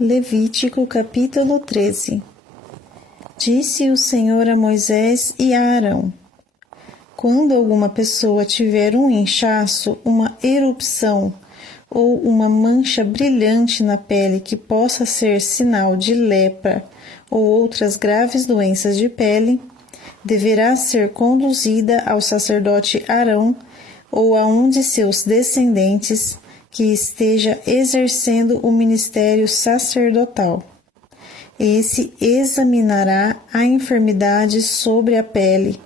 Levítico capítulo 13. Disse o Senhor a Moisés e a Arão: quando alguma pessoa tiver um inchaço, uma erupção ou uma mancha brilhante na pele que possa ser sinal de lepra ou outras graves doenças de pele, deverá ser conduzida ao sacerdote Arão ou a um de seus descendentes que esteja exercendo o ministério sacerdotal. Esse examinará a enfermidade sobre a pele.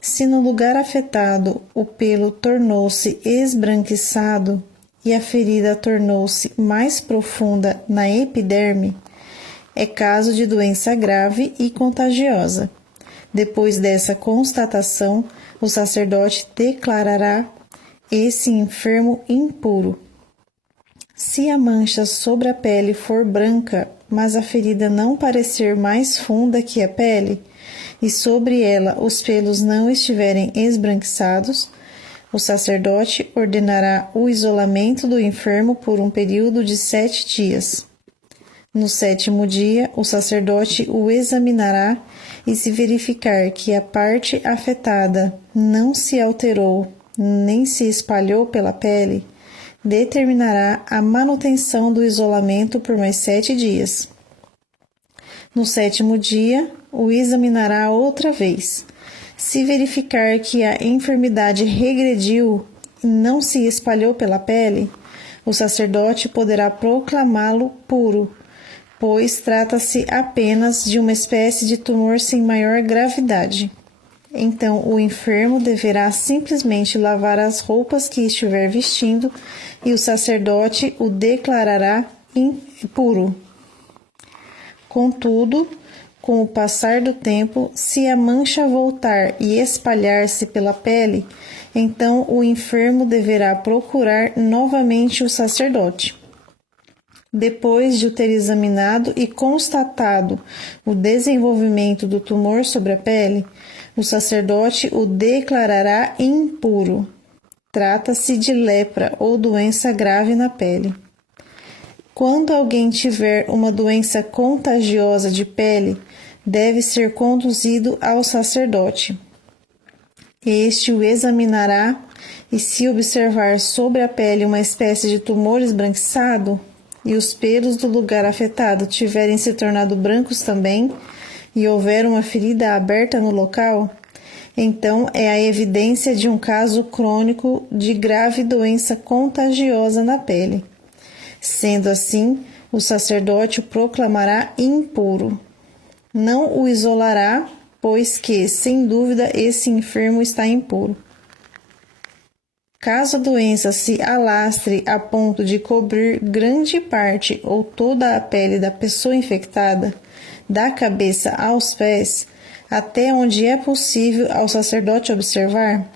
Se no lugar afetado o pelo tornou-se esbranquiçado e a ferida tornou-se mais profunda na epiderme, é caso de doença grave e contagiosa. Depois dessa constatação, o sacerdote declarará esse enfermo impuro. Se a mancha sobre a pele for branca, mas a ferida não parecer mais funda que a pele, e sobre ela os pelos não estiverem esbranquiçados, o sacerdote ordenará o isolamento do enfermo por um período de 7 dias. No 7º dia, o sacerdote o examinará e, se verificar que a parte afetada não se alterou nem se espalhou pela pele, determinará a manutenção do isolamento por mais 7 dias. No 7º dia, o examinará outra vez. Se verificar que a enfermidade regrediu e não se espalhou pela pele, o sacerdote poderá proclamá-lo puro, pois trata-se apenas de uma espécie de tumor sem maior gravidade. Então, o enfermo deverá simplesmente lavar as roupas que estiver vestindo e o sacerdote o declarará impuro. Contudo, com o passar do tempo, se a mancha voltar e espalhar-se pela pele, então o enfermo deverá procurar novamente o sacerdote. Depois de o ter examinado e constatado o desenvolvimento do tumor sobre a pele, o sacerdote o declarará impuro. Trata-se de lepra ou doença grave na pele. Quando alguém tiver uma doença contagiosa de pele, deve ser conduzido ao sacerdote. Este o examinará e, se observar sobre a pele uma espécie de tumor esbranquiçado e os pelos do lugar afetado tiverem se tornado brancos também, e houver uma ferida aberta no local, então é a evidência de um caso crônico de grave doença contagiosa na pele. Sendo assim, o sacerdote o proclamará impuro. Não o isolará, pois que, sem dúvida, esse enfermo está impuro. Caso a doença se alastre a ponto de cobrir grande parte ou toda a pele da pessoa infectada, da cabeça aos pés, até onde é possível ao sacerdote observar,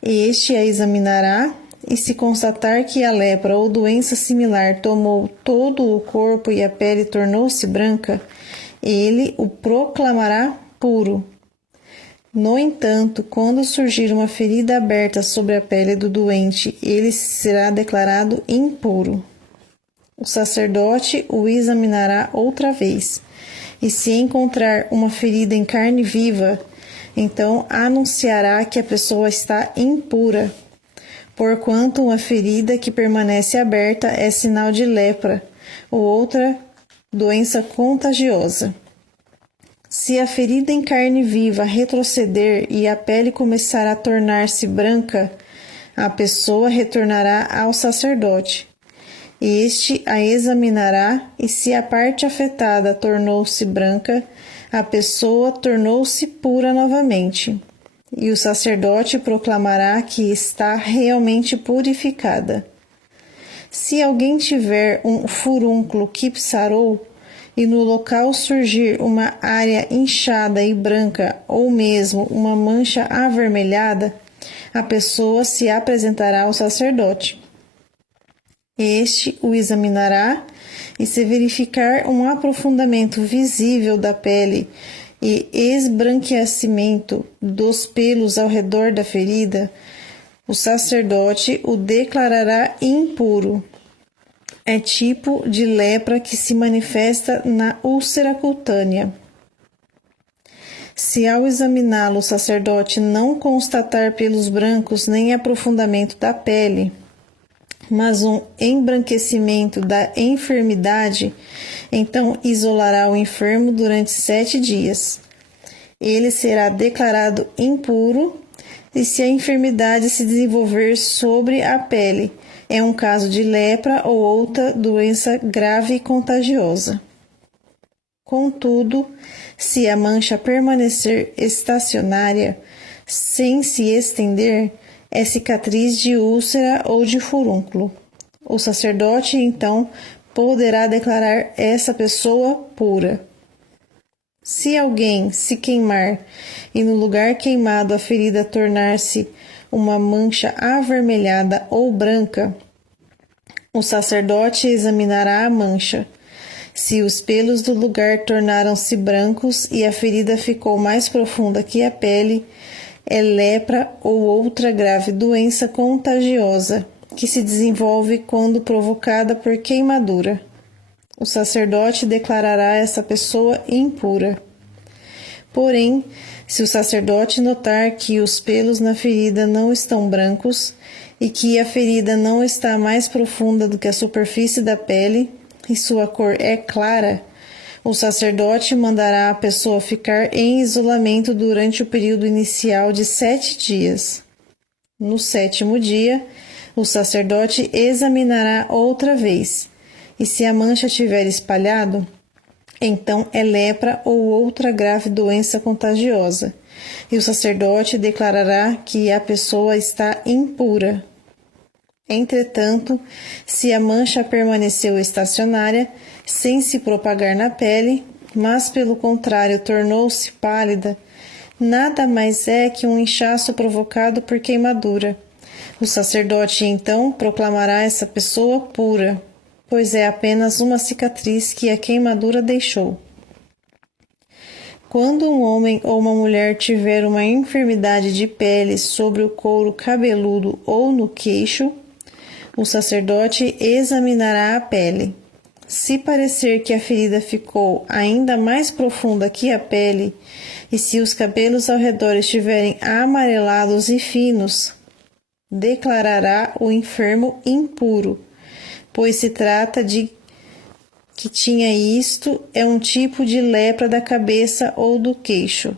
este a examinará e, se constatar que a lepra ou doença similar tomou todo o corpo e a pele tornou-se branca, ele o proclamará puro. No entanto, quando surgir uma ferida aberta sobre a pele do doente, ele será declarado impuro. O sacerdote o examinará outra vez, e se encontrar uma ferida em carne viva, então anunciará que a pessoa está impura, porquanto uma ferida que permanece aberta é sinal de lepra ou outra doença contagiosa. Se a ferida em carne viva retroceder e a pele começar a tornar-se branca, a pessoa retornará ao sacerdote. Este a examinará e, se a parte afetada tornou-se branca, a pessoa tornou-se pura novamente. E o sacerdote proclamará que está realmente purificada. Se alguém tiver um furúnculo que sarou, e no local surgir uma área inchada e branca, ou mesmo uma mancha avermelhada, a pessoa se apresentará ao sacerdote. Este o examinará e, se verificar um aprofundamento visível da pele e esbranquecimento dos pelos ao redor da ferida, o sacerdote o declarará impuro. É tipo de lepra que se manifesta na úlcera cutânea. Se ao examiná-lo o sacerdote não constatar pelos brancos nem aprofundamento da pele, mas um embranquecimento da enfermidade, então isolará o enfermo durante 7 dias. Ele será declarado impuro, e se a enfermidade se desenvolver sobre a pele, é um caso de lepra ou outra doença grave e contagiosa. Contudo, se a mancha permanecer estacionária, sem se estender, é cicatriz de úlcera ou de furúnculo. O sacerdote, então, poderá declarar essa pessoa pura. Se alguém se queimar e no lugar queimado a ferida tornar-se uma mancha avermelhada ou branca, o sacerdote examinará a mancha. Se os pelos do lugar tornaram-se brancos e a ferida ficou mais profunda que a pele, é lepra ou outra grave doença contagiosa que se desenvolve quando provocada por queimadura. O sacerdote declarará essa pessoa impura. Porém, se o sacerdote notar que os pelos na ferida não estão brancos e que a ferida não está mais profunda do que a superfície da pele e sua cor é clara, o sacerdote mandará a pessoa ficar em isolamento durante o período inicial de 7 dias. No 7º dia, o sacerdote examinará outra vez, e se a mancha tiver espalhado, então é lepra ou outra grave doença contagiosa, e o sacerdote declarará que a pessoa está impura. Entretanto, se a mancha permaneceu estacionária, sem se propagar na pele, mas pelo contrário tornou-se pálida, nada mais é que um inchaço provocado por queimadura. O sacerdote então proclamará essa pessoa pura, pois é apenas uma cicatriz que a queimadura deixou. Quando um homem ou uma mulher tiver uma enfermidade de pele sobre o couro cabeludo ou no queixo, o sacerdote examinará a pele. Se parecer que a ferida ficou ainda mais profunda que a pele, e se os cabelos ao redor estiverem amarelados e finos, declarará o enfermo impuro, pois se trata de que tinha isto é um tipo de lepra da cabeça ou do queixo.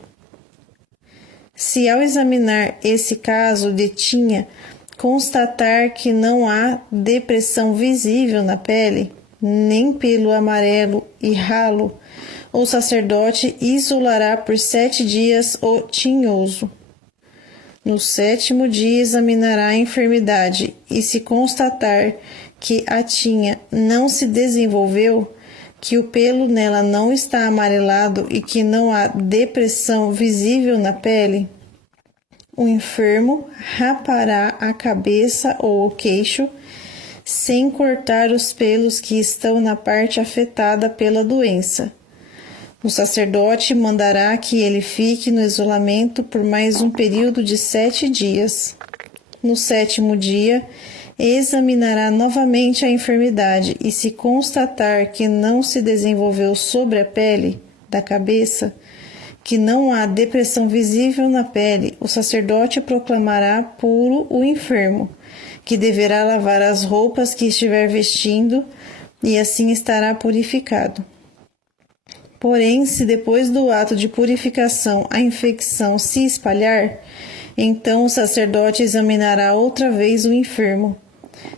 Se ao examinar esse caso de tinha, constatar que não há depressão visível na pele, nem pelo amarelo e ralo, o sacerdote isolará por 7 dias o tinhoso. No 7º dia examinará a enfermidade, e se constatar que a tinha não se desenvolveu, que o pelo nela não está amarelado e que não há depressão visível na pele, o enfermo rapará a cabeça ou o queixo, sem cortar os pelos que estão na parte afetada pela doença. O sacerdote mandará que ele fique no isolamento por mais um período de 7 dias. No 7º dia, examinará novamente a enfermidade e se constatar que não se desenvolveu sobre a pele da cabeça, que não há depressão visível na pele, o sacerdote proclamará puro o enfermo, que deverá lavar as roupas que estiver vestindo e assim estará purificado. Porém, se depois do ato de purificação a infecção se espalhar, então o sacerdote examinará outra vez o enfermo.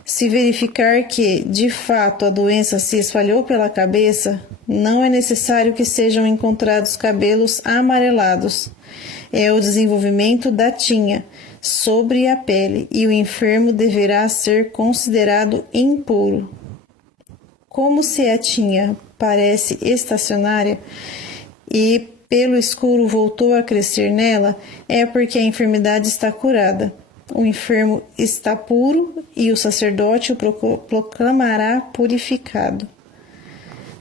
Se verificar que, de fato, a doença se espalhou pela cabeça, não é necessário que sejam encontrados cabelos amarelados. É o desenvolvimento da tinha sobre a pele e o enfermo deverá ser considerado impuro. Como se a tinha parece estacionária e pelo escuro voltou a crescer nela, é porque a enfermidade está curada. O enfermo está puro e o sacerdote o proclamará purificado.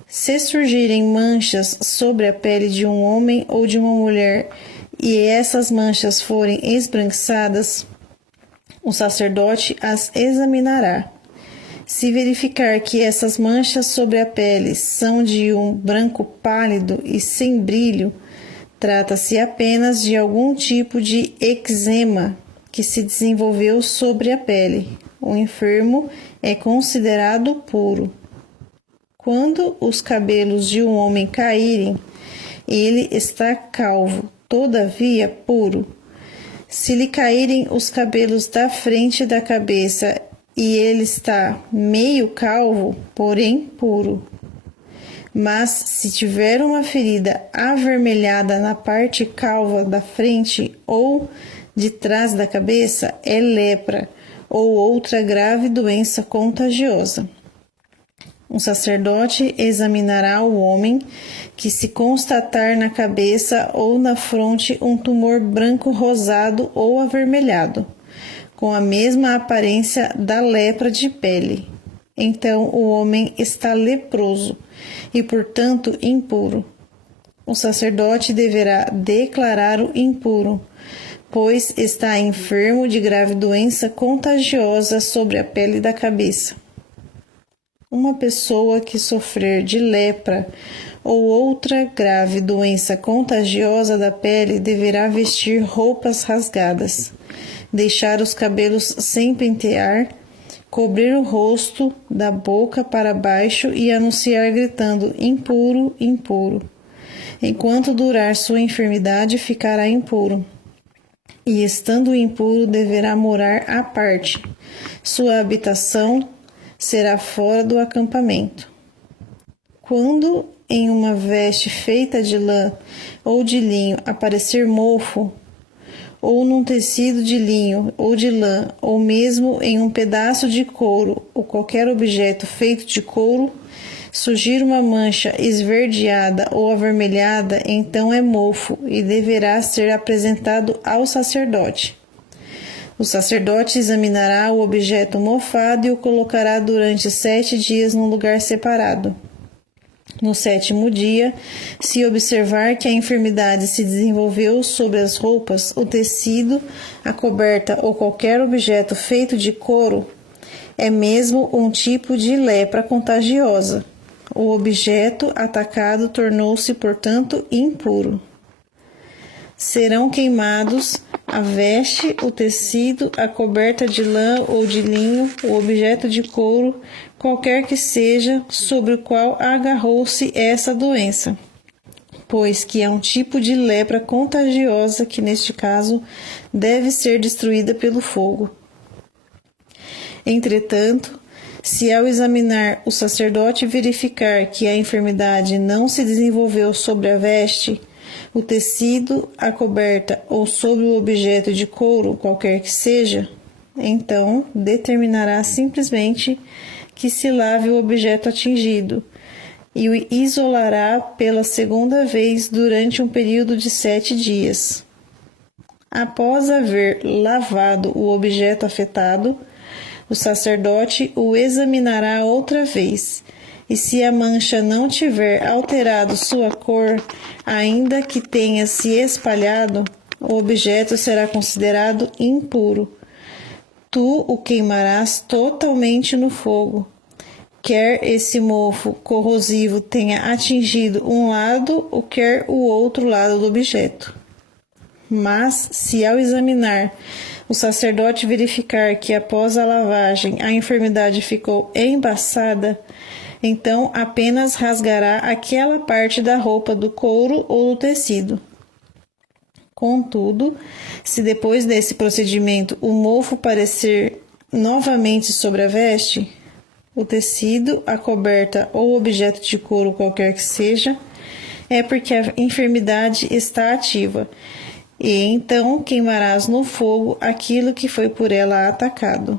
Se surgirem manchas sobre a pele de um homem ou de uma mulher e essas manchas forem esbranquiçadas, o sacerdote as examinará. Se verificar que essas manchas sobre a pele são de um branco pálido e sem brilho, trata-se apenas de algum tipo de eczema que se desenvolveu sobre a pele. O enfermo é considerado puro. Quando os cabelos de um homem caírem, ele está calvo, todavia puro. Se lhe caírem os cabelos da frente da cabeça e ele está meio calvo, porém puro. Mas se tiver uma ferida avermelhada na parte calva da frente ou de trás da cabeça, é lepra ou outra grave doença contagiosa. Um sacerdote examinará o homem que se constatar na cabeça ou na fronte um tumor branco rosado ou avermelhado, com a mesma aparência da lepra de pele. Então o homem está leproso e, portanto, impuro. O sacerdote deverá declará-lo impuro, pois está enfermo de grave doença contagiosa sobre a pele da cabeça. Uma pessoa que sofrer de lepra ou outra grave doença contagiosa da pele deverá vestir roupas rasgadas, deixar os cabelos sem pentear, cobrir o rosto da boca para baixo e anunciar gritando: impuro, impuro. Enquanto durar sua enfermidade, ficará impuro. E estando impuro, deverá morar à parte. Sua habitação será fora do acampamento. Quando em uma veste feita de lã ou de linho aparecer mofo, ou num tecido de linho ou de lã, ou mesmo em um pedaço de couro ou qualquer objeto feito de couro, surgir uma mancha esverdeada ou avermelhada, então é mofo e deverá ser apresentado ao sacerdote. O sacerdote examinará o objeto mofado e o colocará durante 7 dias num lugar separado. No 7º dia, se observar que a enfermidade se desenvolveu sobre as roupas, o tecido, a coberta ou qualquer objeto feito de couro, é mesmo um tipo de lepra contagiosa. O objeto atacado tornou-se, portanto, impuro. Serão queimados a veste, o tecido, a coberta de lã ou de linho, o objeto de couro, qualquer que seja, sobre o qual agarrou-se essa doença, pois que é um tipo de lepra contagiosa que, neste caso, deve ser destruída pelo fogo. Entretanto, se ao examinar o sacerdote verificar que a enfermidade não se desenvolveu sobre a veste, o tecido, a coberta ou sobre o objeto de couro, qualquer que seja, então determinará simplesmente que se lave o objeto atingido e o isolará pela segunda vez durante um período de 7 dias. Após haver lavado o objeto afetado, o sacerdote o examinará outra vez, e se a mancha não tiver alterado sua cor, ainda que tenha se espalhado, o objeto será considerado impuro. Tu o queimarás totalmente no fogo. Quer esse mofo corrosivo tenha atingido um lado ou quer o outro lado do objeto. Mas, se ao examinar o sacerdote verificar que após a lavagem a enfermidade ficou embaçada, então apenas rasgará aquela parte da roupa do couro ou do tecido. Contudo, se depois desse procedimento o mofo parecer novamente sobre a veste, o tecido, a coberta ou objeto de couro qualquer que seja, é porque a enfermidade está ativa, e então queimarás no fogo aquilo que foi por ela atacado.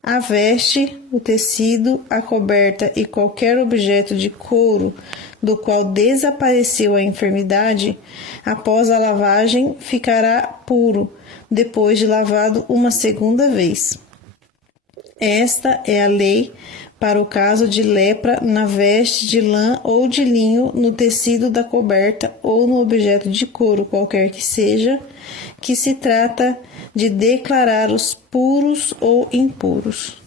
A veste, o tecido, a coberta e qualquer objeto de couro do qual desapareceu a enfermidade, após a lavagem, ficará puro, depois de lavado uma segunda vez. Esta é a lei para o caso de lepra na veste de lã ou de linho, no tecido da coberta ou no objeto de couro qualquer que seja, que se trata de declarar os puros ou impuros.